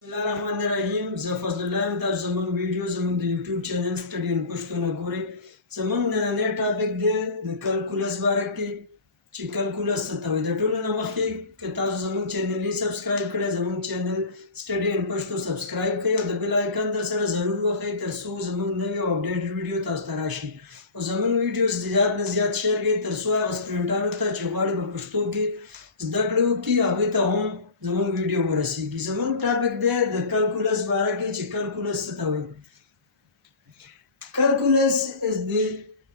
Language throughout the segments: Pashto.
بسم الله الرحمن الرحیم. زه فضل الله یم. تاسو زموږ ویډیو زموږ د یوټیوب چینل سټډي ان پښتو نه ګورئ. زموږ نننی ټاپک دی د کلکولس باره کې چې کلکولس څه ته وایي. د ټولو نه مخکې که تاسو زموږ چینل یې سبسکرایب کړی، زموږ چینل سټډي ان پښتو سبسکرایب کړئ او د بیل آیکن در سره ضرور وښئ تر څو زموږ نوې او اپډیټ ویډیو تاسو ته راشي. او زموږ ویډیوز زیات نه زیات شیر کړئ تر څو هغه سټوډنټانو ته چې غواړي په پښتو کې زده کړې وکړي هغوی ته هم زموږ ویډیو ورسیږي. زموږ ټاپک دی د کلکولس باره کې چې کلکولس څه ته وایي. Calculus is the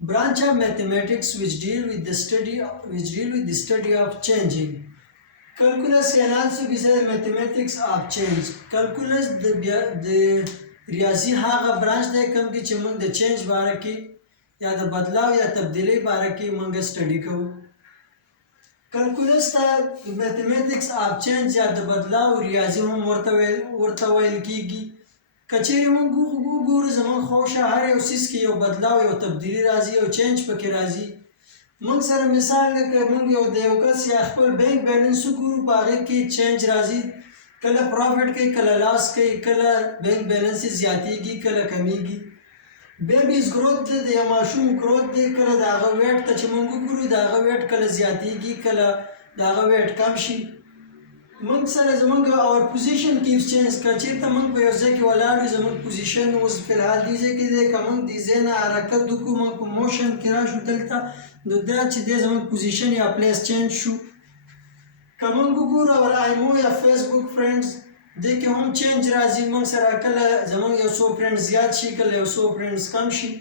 branch of mathematics which deal with the study of changing. Calculus can also be said mathematics of change. Calculus د ریاضي هغه برانچ دی کوم کې چې موږ د چینج باره کې یا د بدلاو یا تبدیلی باره کې موږ سټډي کوو. کلکولس ته میتھمیټکس آف چینج یا د بدلاو ریاضي هم ورته ویل کیږي. که چیرې موږ وګورو زموږ خوښه هر یو څیز کې یو بدلاو یو تبدیلي راځي یو چینج پکې راځي. موږ سره مثال لکه موږ یو د یو کس یا خپل بینک بیلنس وګورو په هغې کې چینج راځي، کله پروفیټ کوي کله لاس کوي، کله بینک بیلنس یې زیاتېږي کله کمیږي. بیبیز گروت دی د یو ماشوم گروت دی، کله د هغه ویټ ته چې موږ وګورو د هغه ویټ کله زیاتېږي کله د هغه ویټ کم شي. موږ سره زموږ اور پوزیشن کیپس چینج. که چېرته موږ په یو ځای کې ولاړ یو زموږ پوزیشن اوس فلحال دې ځای کې دی، که موږ دې ځای نه حرکت وکړو موږ په موشن کې راشو دلته نو دا چې دی زموږ پوزیشن یا پلیس چینج شو. که موږ وګورو اور آیمو یا فیسبوک فرینډز دې کې هم چینج راځي. موږ سره کله زموږ یو څو فرینډ زیات شي کله یو څو فرینډز کم شي.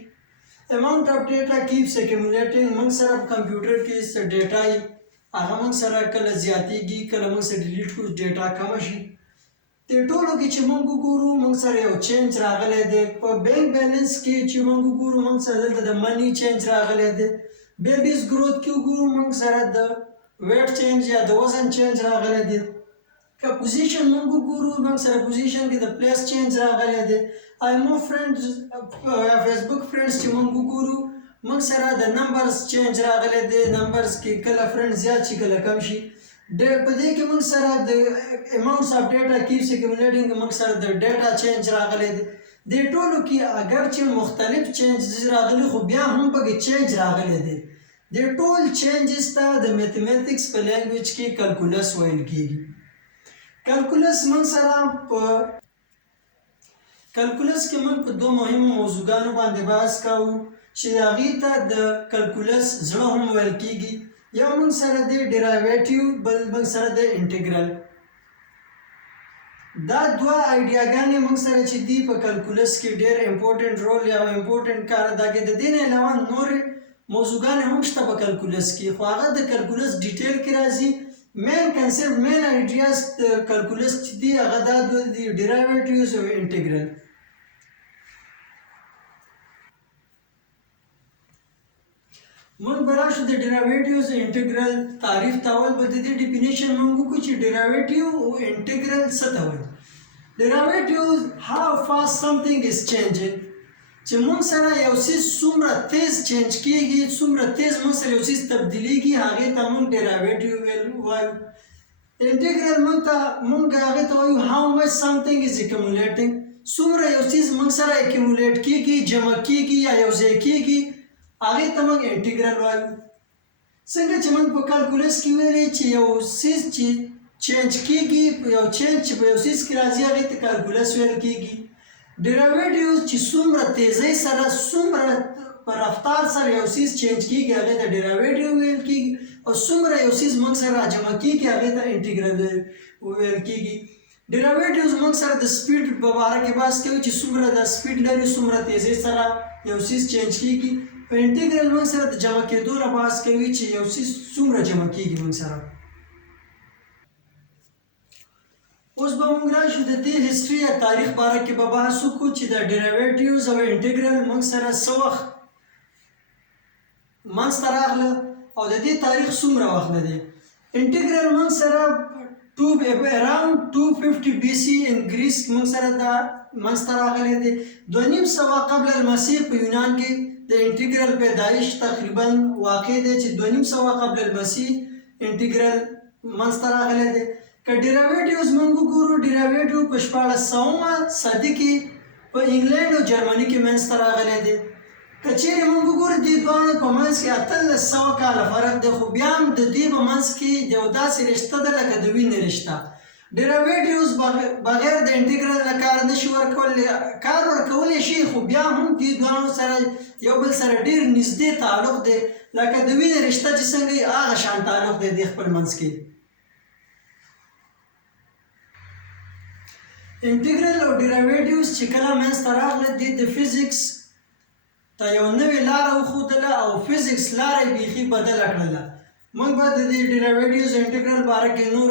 اماونټ آف ډیټا کیپس اکیمولیټینګ. موږ سره په کمپیوټر کې څه ډیټا وي هغه موږ سره کله زیاتېږي کله موږ سره ډیلیټ کړو ډیټا کمه شي. دې ټولو کې چې موږ وګورو موږ سره یو چینج راغلی دی. په بینک بیلنس کې چې موږ وګورو موږ سره دلته د منی چینج راغلی دی. بیبیز گروت کې وګورو موږ سره د ویټ چینج یا د وزن چینج راغلی دی. که پوزیشن موږ وګورو موږ سره پوزیشن کې د پلیس چینج راغلی دی. آیمو فرینډز یا فیسبوک فرینډز چې موږ وګورو موږ سره د نمبرز چینج راغلی دی. نمبرز کې کله فرینډ زیات شي کله کم شي. په دې کې موږ سره د اماونټس آف ډیټا کیپس اکیمولیټینګ موږ سره د ډیټا چینج راغلی دی. دې ټولو کې اگر چې مختلف چینجز راغلي خو بیا هم پکې چینج راغلی دی. دې ټول چینجز ته د میتھمیټکس په لینګویج کې کلکولس ویل کیږي. کلکولس موږ سره په کلکولس کې موږ په دوه مهمو موضوعګانو باندې بحث کوو چې هغې ته د کلکولس زړه هم ویل کیږي. یو موږ سره د ډیرایویټیو بل موږ سره د انټیګرل. دا دوه آیډیاګانې موږ سره چې دي په کلکولس کې ډېر امپورټنټ رول یا امپورټنټ کار ادا کوي. د دې نه علاوه نورې موضوعګانې هم شته په کلکولس کې خو هغه د کلکولس ډیټیل کې راځي. مین کنسپټ مین آیډیاز د کلکولس چې دي هغه دا دوه دي ډیرایویټیوز او انټیګرل. موږ به راشو د ډیرایویټیوز او انټیګرل تعریف ته. اول به د دې ډیفینیشن موږ وکړو چې ډیرایویټیو او انټیګرل څه ته وایي. ډیرایویټیوز هاو فاسټ سمثینګ از چینجینګ. چې موږ سره یو څیز څومره تیز چینج کیږي څومره تیز موږ سره یو څیز تبدیلیږي هغې ته موږ ډیرایویټیو وایو. انټیګرل موږ هغې ته وایو هاو مچ سمثینګ از اکیمولیټینګ. څومره یو څیز موږ سره اکیمولیټ کیږي جمع کیږي یا یو ځای کیږي هغې ته موږ انټیګرل وایو. څنګه چې موږ په کلکولس کې ویلې چې یو څیز چې چینج کیږي یو چینج چې په یو څیز کې راځي هغې ته کلکولس ویل کیږي. ډیرایویټیوز چې څومره تیزۍ سره څومره په رفتار سره یو څیز چینج کیږي هغې ته ډیرایویټیو ویل کیږي او څومره یو څیز موږ سره راجمع کیږي هغې ته انټیګرل ویل کیږي. ډیرایویټیوز موږ سره د سپیډ په باره کې بحث کوي چې څومره د سپیډ لري څومره تیزۍ سره یو څیز چینج کیږي. په انټیګرل موږ سره د جمع کېدو نه بحث کوي چې یو څیز څومره جمع کیږي موږ سره. اوس به موږ راشو د دې هسټري یا تاریخ باره کې به بحث وکړو چې د ډیرایویټیوز او انټیګرل موږ سره څه وخت منځته راغله او د دې تاریخ څومره وخت نه دی. انټیګرل موږ سره اراوند 250 BC ان ګریس موږ سره دا منځته راغلی دی. 2500 قبل المسیح په یونان کې د انټیګرل پیدایش تقریبا واقع دی چې 2500 قبل المسیح انټیګرل منځته راغلی دی. که ډیراویټیوز موږ وګورو ډیراویټیو په 1400 صدۍ کې په انګلند او جرمني کې منځته راغلی دی. که چیرې موږ وګورو دې دواړو په منځ کې 1800 کاله فرق دی، خو بیا هم د دې په منځ کې یو داسې رشته ده لکه د وینې رشته. ډیراویټیوز بغیر د انټیګرل نه کار نشي ورکولی، کار ورکولی شي خو بیا هم دې دواړو سره یو بل سره ډېر نږدې تعلق دی، لکه د وینې رشته چې څنګه یې هغه شان تعلق دی د خپل منځ کې. انټیګرل او ډیراویټیوز چې کله منځته راغله دې د فزیکس ته یو نوې لاره وښودله او فزیکس لاره یې بیخي بدله کړله. موږ به د دې ډیراویټیوز انټیګرل باره کې نور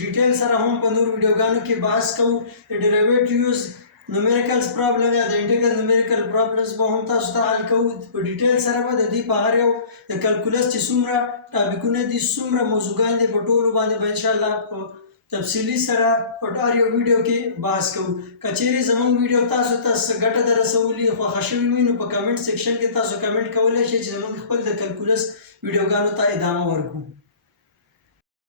ډیټیل سره هم په نور ویډیوګانو کې بحث کوو. د ډیراویټیوز نومیریکلز پرابلم یا د انټیګرل نومیریکل پرابلمز به هم تاسو ته حل کوو. په ډیټیل سره به د دې په هر یو د کلکولس چې څومره ټاپکونه دي، څومره موضوعګان دي، په ټولو باندې به انشاءالله په تفصیلي سره په هر یو ویډیو کې بحث کوو. که چیرې زموږ ویډیو تاسو ته څه ګټه در رسولي خوښه شوي وي نو په کمنټ سیکشن کې تاسو کمنټ کولی شئ چې زموږ خپل د کلکولس ویډیوګانو ته ادامه ورکړو.